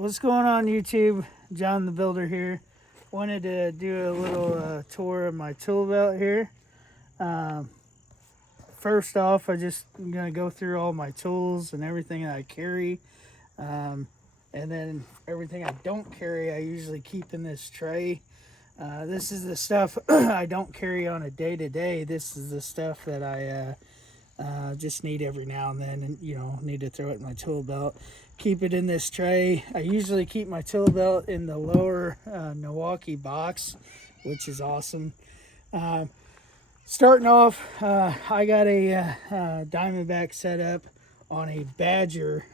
What's going on YouTube? John the Builder here. Wanted to do a little tour of my tool belt here. First off, I'm going to go through all my tools and everything that I carry. And then everything I don't carry, I usually keep in this tray. This is the stuff I don't carry on a day-to-day. This is the stuff that I just need every now and then, and need to throw it in my tool belt. Keep it in this tray. I usually keep my tool belt in the lower Milwaukee box, which is awesome. Starting off, I got a Diamondback set up on a Badger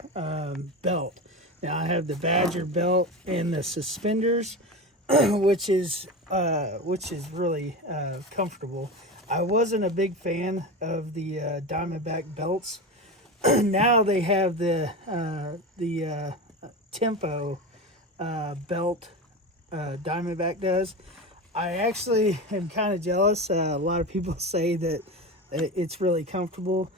belt. Now I have the Badger belt and the suspenders, which is really comfortable. I wasn't a big fan of the Diamondback belts. Now they have the Tempo belt, Diamondback does. I actually am kind of jealous. A lot of people say that it's really comfortable,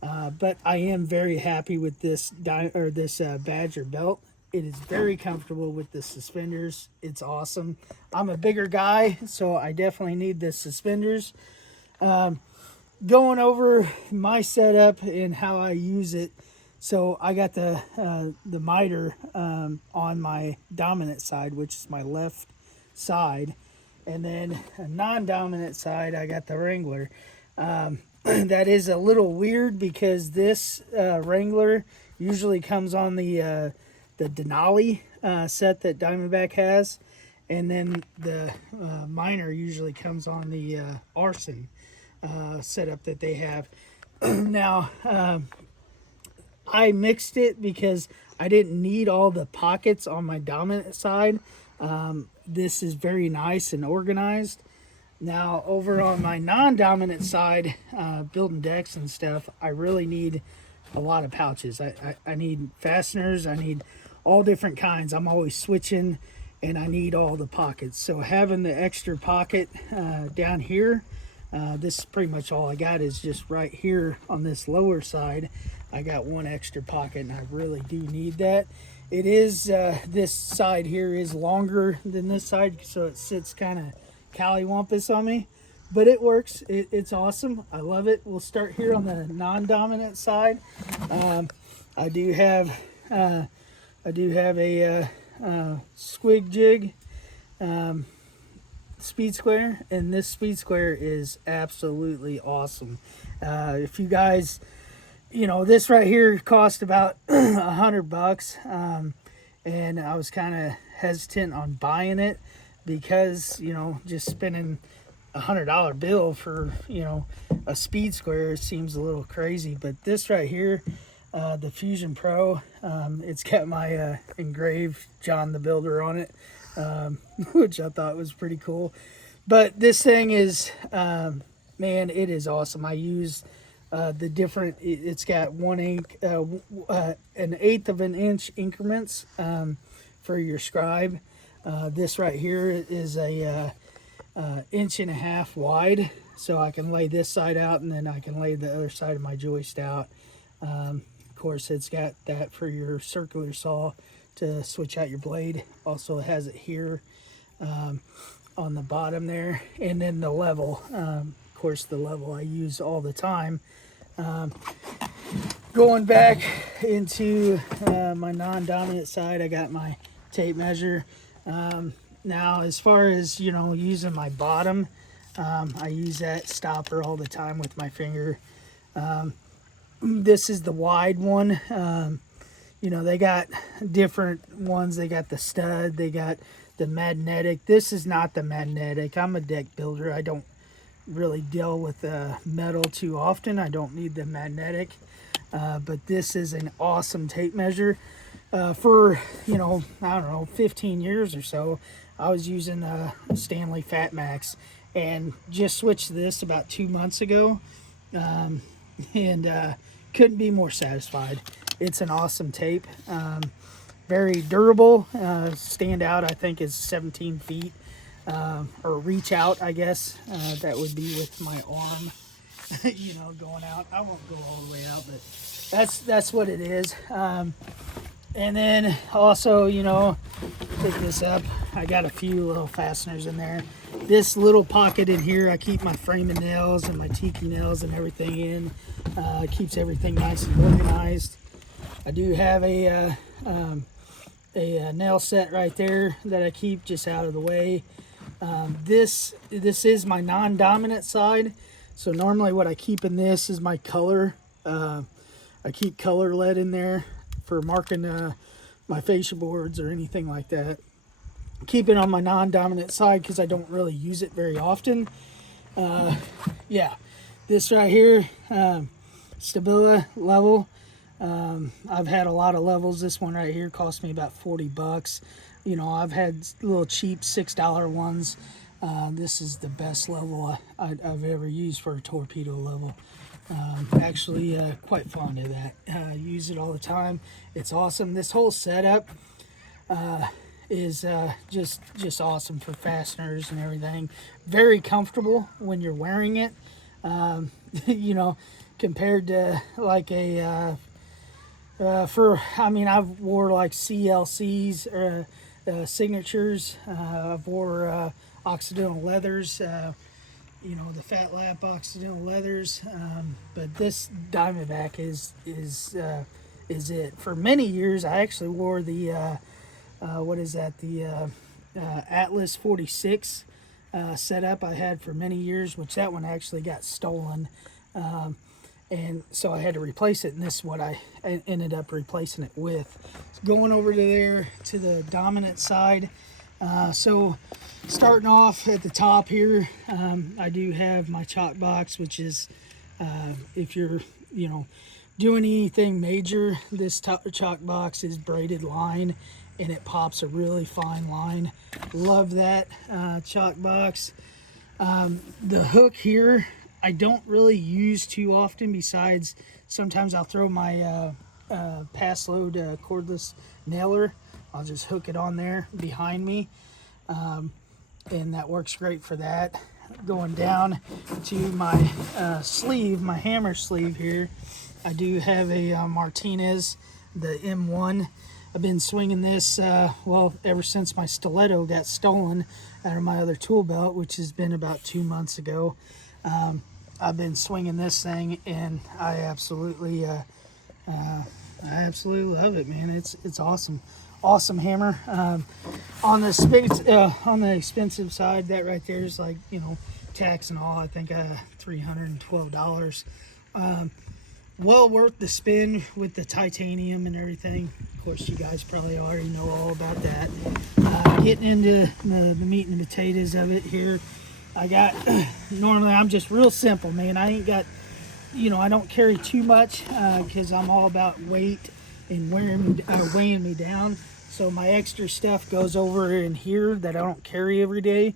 but I am very happy with this Badger belt. It is very comfortable with the suspenders. It's awesome. I'm a bigger guy, so I definitely need the suspenders. Going over my setup and how I use it. So I got the miter on my dominant side, which is my left side, and then a non-dominant side I got the Wrangler. That is a little weird because this Wrangler usually comes on the Denali set that Diamondback has, and then the miner usually comes on the Arson setup that they have. Now I mixed it because I didn't need all the pockets on my dominant side. This is very nice and organized. Now over on my non-dominant side, building decks and stuff, I really need a lot of pouches. I need fasteners. I need all different kinds. I'm always switching, and I need all the pockets. So having the extra pocket down here, this is pretty much all I got, is just right here on this lower side. I got one extra pocket, and I really do need that. It is, this side here is longer than this side, so it sits kind of callywumpus on me, but it works. It's awesome. I love it. We'll start here on the non-dominant side. I do have a squig jig speed square, and this speed square is absolutely awesome. If you guys, this right here cost about $100, and I was kind of hesitant on buying it because just spending $100 bill for a speed square seems a little crazy. But this right here, the Fusion Pro, it's got my engraved John the Builder on it, which I thought was pretty cool. But this thing is, man, it is awesome. I use the different, it's got an eighth of an inch increments for your scribe. This right here is a inch and a half wide, so I can lay this side out, and then I can lay the other side of my joist out. Of course, it's got that for your circular saw to switch out your blade. Also, it has it here on the bottom there, and then the level. Of course, the level I use all the time. Going back into my non-dominant side, I got my tape measure. Now, as far as using my bottom, I use that stopper all the time with my finger. This is the wide one. They got different ones. They got the stud, they got the magnetic. This is not the magnetic. I'm a deck builder. I don't really deal with metal too often. I don't need the magnetic, but this is an awesome tape measure. For I don't know, 15 years or so, I was using a Stanley Fat Max, and just switched to this about 2 months ago, and couldn't be more satisfied. It's an awesome tape, very durable. Standout, I think, is 17 feet, or reach out, I guess. That would be with my arm, going out. I won't go all the way out, but that's what it is. And then also, you know, pick this up. I got a few little fasteners in there. This little pocket in here, I keep my framing nails and my tiki nails and everything in. Keeps everything nice and organized. I do have a nail set right there that I keep just out of the way. This is my non-dominant side. So normally what I keep in this is my color. I keep color lead in there for marking my fascia boards or anything like that. Keep it on my non-dominant side because I don't really use it very often. Yeah, this right here, Stabila level. I've had a lot of levels. This one right here cost me about 40 bucks. You know, I've had little cheap $6 ones. This is the best level I've ever used for a torpedo level. Actually, quite fond of that. Use it all the time. It's awesome. This whole setup is just awesome for fasteners and everything. Very comfortable when you're wearing it. You know, compared to like a I mean, I've wore like CLCs or signatures. I've wore Occidental leathers. You know, the Fat Lap Occidental leathers. But this Diamondback is it. For many years, I actually wore the what is that? The Atlas 46 setup I had for many years, which that one actually got stolen. And so I had to replace it, and this is what I ended up replacing it with. Going over to there to the dominant side. So starting off at the top here, I do have my chalk box, which is if you're, you know, doing anything major, this chalk box is braided line, and it pops a really fine line. Love that chalk box. The hook here, I don't really use too often, besides sometimes I'll throw my pass load cordless nailer. I'll just hook it on there behind me, and that works great for that. Going down to my sleeve, my hammer sleeve here, I do have a Martinez, the M1. I've been swinging this, well, ever since my stiletto got stolen out of my other tool belt, which has been about 2 months ago. I've been swinging this thing, and I absolutely love it, man. It's awesome, awesome hammer. On the expensive side, that right there is like, you know, tax and all, I think $312. Well worth the spin with the titanium and everything. Of course, you guys probably already know all about that. Getting into the meat and potatoes of it here, I got, normally I'm just real simple, man. I ain't got, you know, I don't carry too much because I'm all about weight and weighing me down. So my extra stuff goes over in here that I don't carry every day.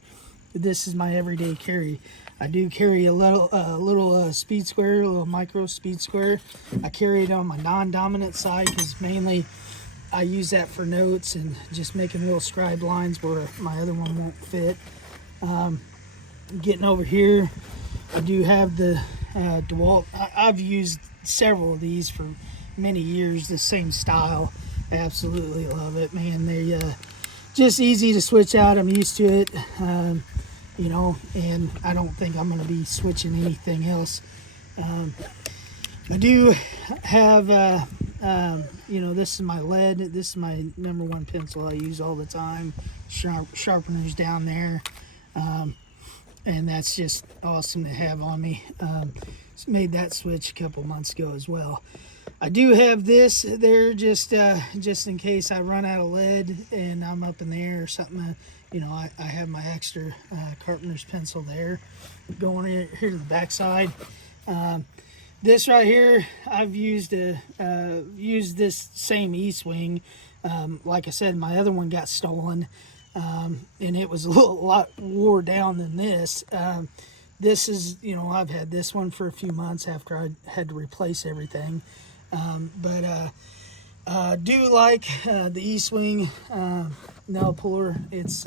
This is my everyday carry. I do carry a little speed square, a little micro speed square. I carry it on my non-dominant side because mainly I use that for notes and just making little scribe lines where my other one won't fit. Getting over here, I do have the DeWalt. I've used several of these for many years, the same style. I absolutely love it, man. They just easy to switch out. I'm used to it, you know, and I don't think I'm going to be switching anything else. I do have, you know, this is my lead. This is my #1 pencil I use all the time. Sharpeners down there. And that's just awesome to have on me. Made that switch a couple months ago as well. I do have this there just in case I run out of lead and I'm up in the air or something. You know, I have my extra carpenter's pencil there. Going here to the back side. This right here, I've used this same E-swing. Like I said, my other one got stolen. And it was a lot wore down than this. This is, you know, I've had this one for a few months after I had to replace everything. But do like the E-swing nail puller. It's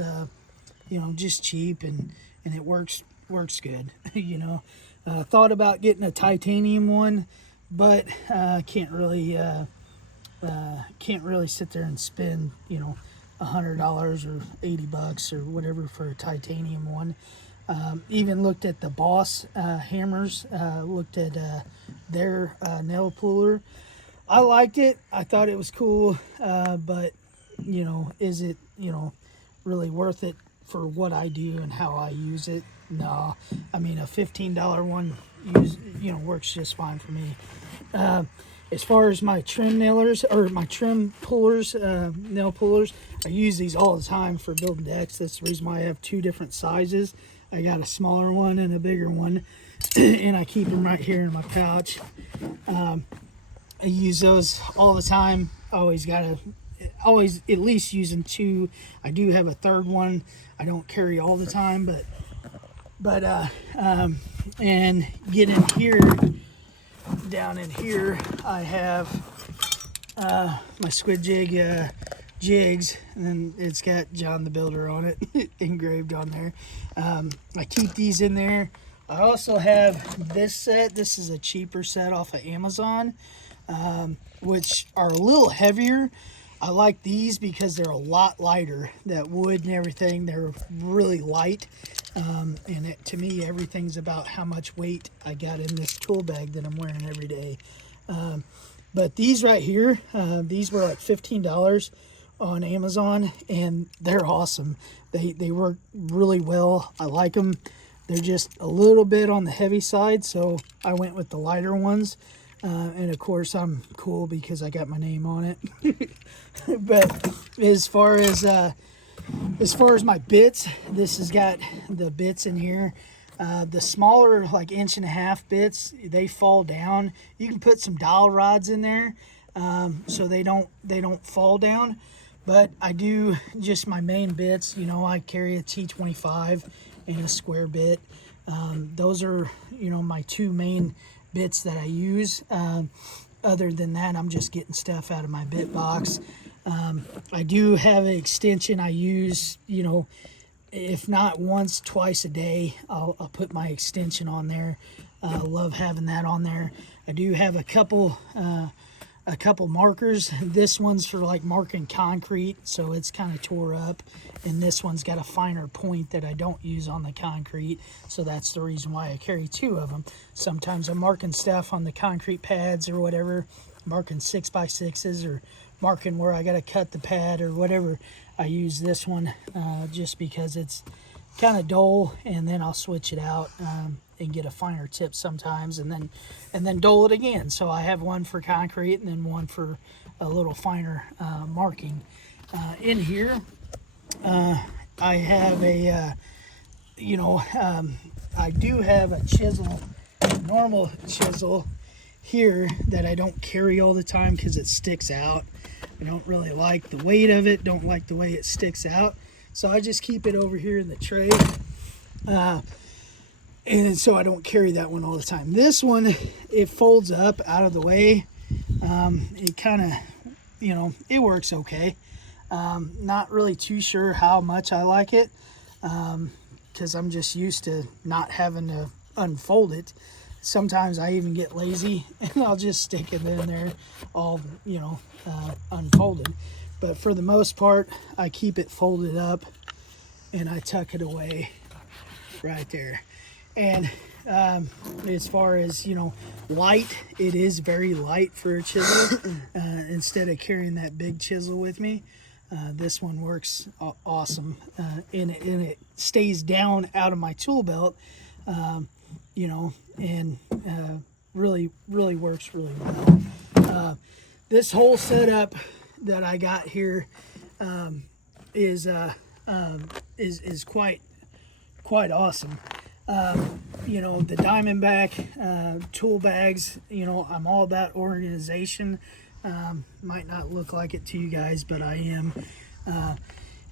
you know, just cheap and it works good. You know, thought about getting a titanium one, but can't really can't really sit there and spend, you know, $100 or $80 or whatever for a titanium one. Even looked at the Boss hammers, looked at their nail puller. I liked it. I thought it was cool, but you know, is it, you know, really worth it for what I do and how I use it? No. I mean, a $15 one works just fine for me. As far as my trim nailers or my trim pullers, nail pullers, I use these all the time for building decks. That's the reason why I have two different sizes. I got a smaller one and a bigger one, and I keep them right here in my pouch. I use those all the time. Always at least using two. I do have a third one. I don't carry all the time, but and get in here, down in here, I have my squid jig jigs, and it's got John the Builder on it engraved on there. I keep these in there. I also have this set. This is a cheaper set off of Amazon, which are a little heavier. I like these because they're a lot lighter. That wood and everything, they're really light. And to me, everything's about how much weight I got in this tool bag that I'm wearing every day. But these right here, these were like $15 on Amazon, and they're awesome. They work really well. I like them. They're just a little bit on the heavy side, so I went with the lighter ones. And of course, I'm cool because I got my name on it. But as far as my bits, this has got the bits in here. The smaller, like 1.5-inch bits, they fall down. You can put some dowel rods in there, so they don't fall down. But I do just my main bits. You know, I carry a T25 and a square bit. Those are, you know, my two main bits that I use. Other than that, I'm just getting stuff out of my bit box. I do have an extension I use, you know, if not once, twice a day. I'll put my extension on there. Love having that on there. I do have a couple markers. This one's for like marking concrete, so it's kind of tore up, and this one's got a finer point that I don't use on the concrete, so that's the reason why I carry two of them. Sometimes I'm marking stuff on the concrete pads or whatever, marking 6x6s or marking where I got to cut the pad or whatever. I use this one just because it's kind of dull, and then I'll switch it out and get a finer tip sometimes, and then dull it again. So I have one for concrete and then one for a little finer marking. In here, I have a I do have a chisel, normal chisel here that I don't carry all the time because it sticks out. I don't really like the weight of it, don't like the way it sticks out, so I just keep it over here in the tray, and so I don't carry that one all the time. This one, it folds up out of the way. It kind of, you know, it works okay. Not really too sure how much I like it, because I'm just used to not having to unfold it. Sometimes I even get lazy and I'll just stick it in there all, you know, unfolded. But for the most part, I keep it folded up and I tuck it away right there. And as far as, you know, light, it is very light for a chisel. Instead of carrying that big chisel with me, this one works awesome. And it stays down out of my tool belt, you know, and really works really well. This whole setup that I got here is quite awesome. You know, the Diamondback tool bags, you know, I'm all about organization. Might not look like it to you guys, but I am.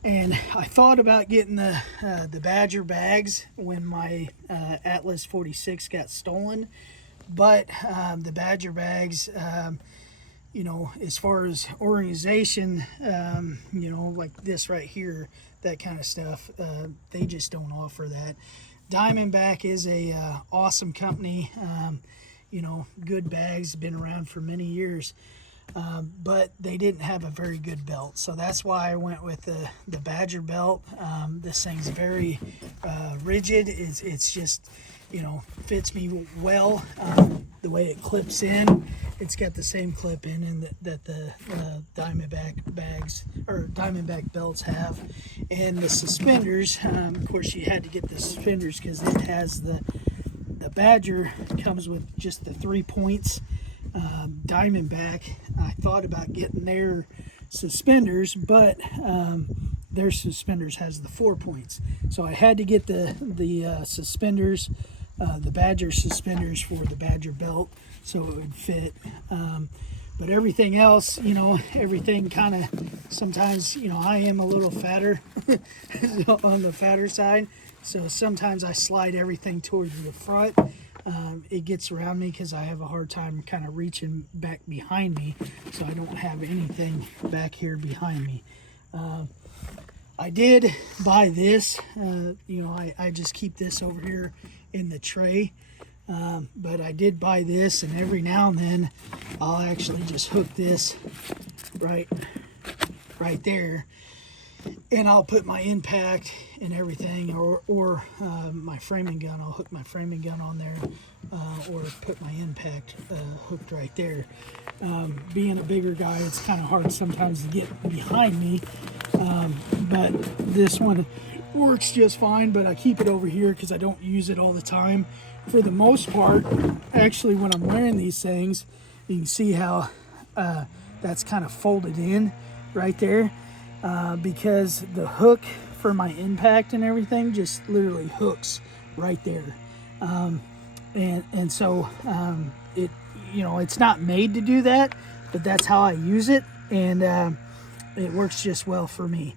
And I thought about getting the Badger bags when my Atlas 46 got stolen, but the Badger bags, you know, as far as organization, you know, like this right here, that kind of stuff, they just don't offer that. Diamondback is a awesome company. You know, good bags, been around for many years. but they didn't have a very good belt, so that's why I went with the Badger belt. This thing's very rigid. It's just, you know, fits me well. The way it clips in, it's got the same clip in that the Diamondback bags or Diamondback belts have. And the suspenders, of course, you had to get the suspenders because it has the Badger comes with just the 3 points. Diamondback, I thought about getting their suspenders, but their suspenders has the 4 points, so I had to get the suspenders, the Badger suspenders for the Badger belt, so it would fit. But everything else, you know, everything kind of, sometimes, you know, I am a little fatter on the fatter side, so sometimes I slide everything towards the front. It gets around me because I have a hard time kind of reaching back behind me, so I don't have anything back here behind me. I did buy this, you know, I just keep this over here in the tray, but I did buy this, and every now and then I'll actually just hook this right there, and I'll put my impact and everything, or my framing gun. I'll hook my framing gun on there, or put my impact hooked right there. Being a bigger guy, it's kind of hard sometimes to get behind me, but this one works just fine. But I keep it over here because I don't use it all the time. For the most part, actually, when I'm wearing these things, you can see how that's kind of folded in right there. Because the hook for my impact and everything just literally hooks right there, and so it, you know, it's not made to do that, but that's how I use it, and it works just well for me,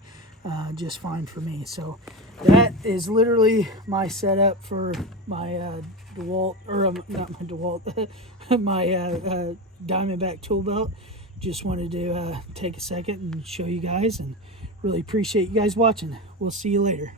just fine for me. So that is literally my setup for my DeWalt, or not my DeWalt, my Diamondback tool belt. Just wanted to take a second and show you guys, and really appreciate you guys watching. We'll see you later.